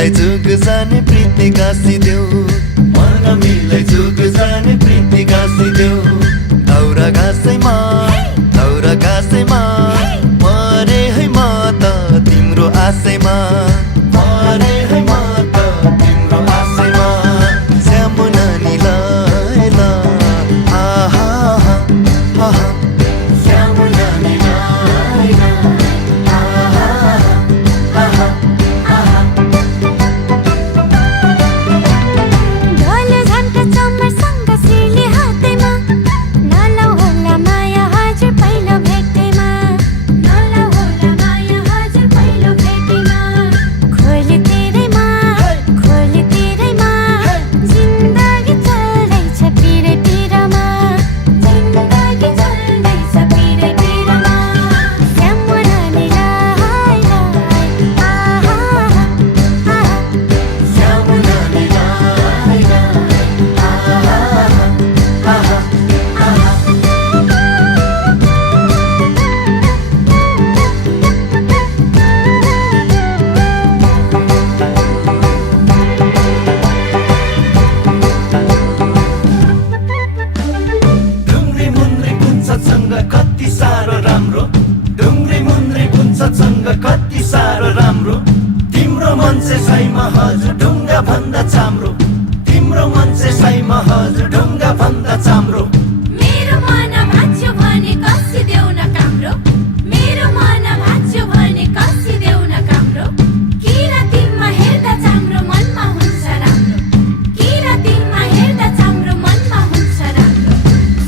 मिलाई जुग जाने प्रीति गाँसिदेऊ, मन मिलाई जुग जाने प्रीति गाँसिदेऊ। दाउरा घाँसैमा मरे है म त तिम्रो आशैमा, मरे है म त तिम्रो आशैमा। सानो नानीलाई ल आहा आहा, सानो नानीलाई ल आहा आहा आहा। ढोल झन्ट चम्मरसँग सिरले हातैमा, नलाउ होला माया हजुर पहिलो भेटैमा, नलाउ होला माया हजुर पहिलो भेटैमा। खोल तेरैमा जिन्दगी चल्दैछ पिरै पिरमा, जिन्दगी चल्दैछ पिरै पिरमा। सानो नानीलाई ल आहा आहा, सानो नानीलाई ल आहा आहा आहा। ढुङ्ग्री मुन्द्री बुन्छसँग कति साह्रो राम्रो, ढुङ्ग्री मुन्द्री बुन्छसँग कति साह्रो राम्रो। तिम्रो मन चाहिँ साइमा हजुर ढुङ्गा भन्दा चाम्रो, तिम्रो मन चाहिँ साइमा हजुर ढुङ्गा भन्दा चाम्रो। मेरो मन भाँच्यो भने कसिदेऊ न काम्रो, मेरो मन भाँच्यो भने कसिदेऊ न काम्रो। किरातीमा हेर्दा चाम्रो मनमा हुन्छ राम्रो, किरातीमा हेर्दा चाम्रो मनमा हुन्छ राम्रो।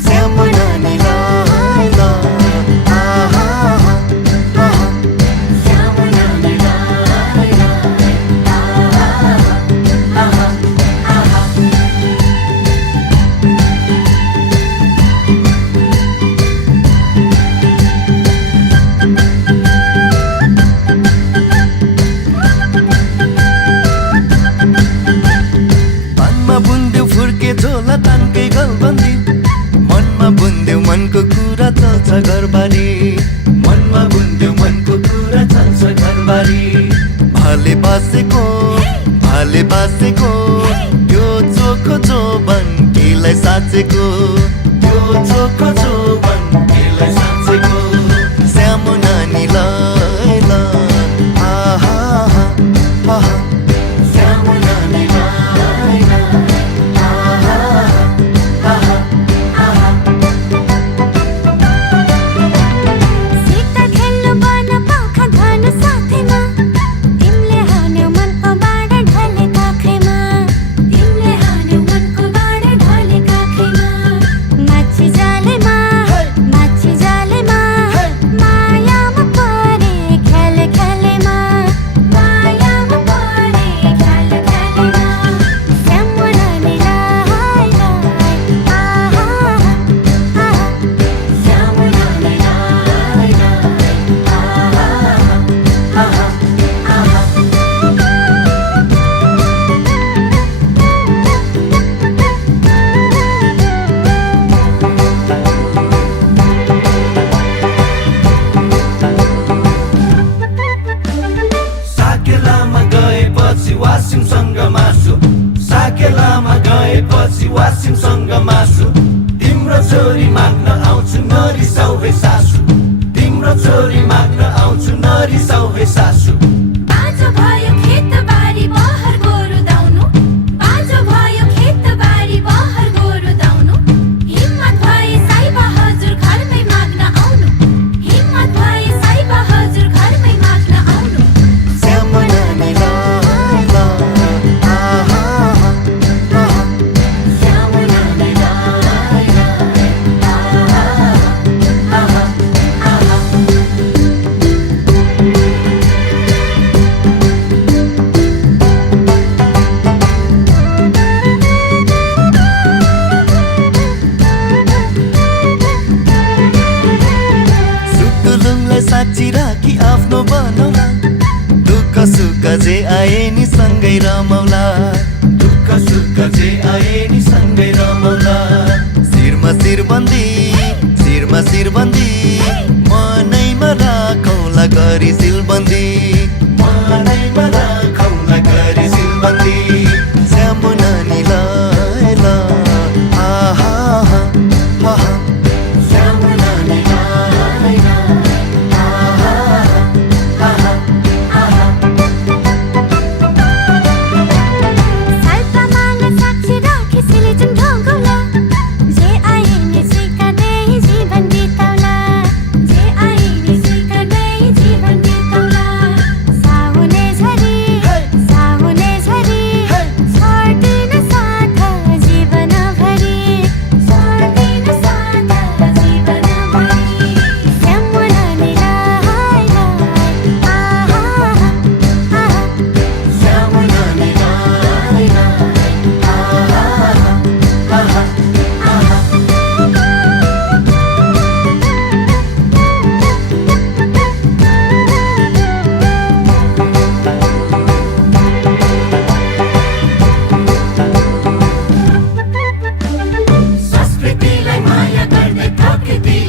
सानो नानीलाई ल आहा आहा, सानो नानीलाई ल आहा आहा आहा। मनमा बुन्देऊ फुर्के झोला तानकै गलबन्दी, मनमा बुन्देऊ मनको कुरा चल्छ घरबारी, मनमा बुन्देऊ मनको कुरा चल्छ घरबारी। भाले बासेको त्यो चोखो जोबन केलाई साँचेको, त्यो चोखो जोबन केलाई साँचेको। सानो नानीलाई ल आहा आहा, सानो नानीलाई ल आहा आहा आहा। सिक्का खेल्नु बन पाखा धनु साथैमा, तिमीले हान्यौ मनको बाँडा ढले काखैमा, तिमीले हान्यौ मनको बाँडा ढले काखैमा। माछी जालैमा मायामा परे ख्याल ख्यालैमा, मायामा परे ख्याल ख्यालैमा। सानो नानीलाई ल आहा आहा, सानो नानीलाई ल आहा आहा आहा। साकेलामा गएपछि वासिमसँग मासु, साकेलामा गएपछि वासिमसँग मासु। तिम्रो छोरी माग्न आउँछु नरिसाउ है सासु, तिम्रो छोरी माग्न आउँछु नरिसाउ है सासु। बाँझो भयो खेतबारी बहर गोरु दाउनु, बाँझो भयो खेतबारी बहर गोरु दाउनु। हिम्मत भए साइबा हजुर घरमै माग्न आउनु, हिम्मत भए साइबा हजुर घरमै माग्न आउनु। सानो नानीलाई ल आहा आहा, सानो नानीलाई ल आहा आहा आहा। सुकुलुङलाई साँच्ची राखी आफ्नो बनाउला, दुःख सुख जे आए नि सँगै रमाउला, दुःख सुख जे आए नि सँगै रमाउला। शिरमा शिरबन्दी मनैमा राखौला गरी सिलबन्दी, मनैमा राखौला गरी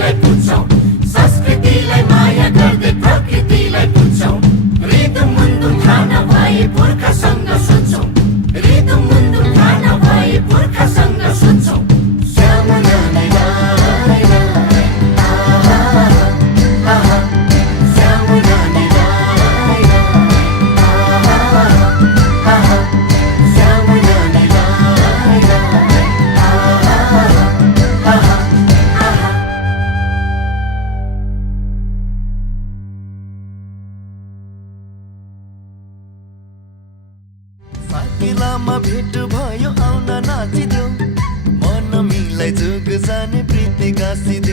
संस्कृतिलाई पुज्छौं संस्कृतिलाई माया गर्दै प्रकृतिलाई पुज्छौं रिदुम मुन्दुम खान भए पुर्खासँग सुन्छौं रिदुम मुन्दुम खान भए पुर्खासँग सुन्छौं श्यामलानी राई राई आहा आहा श्यामलानी राई राई आहा आहा श्यामलानी राई राई आहा आहा आहा साकेलामा भेट भयो आउन नाचिदेऊ मन मिलाई जोग जाने प्रीति गाँसिदेऊ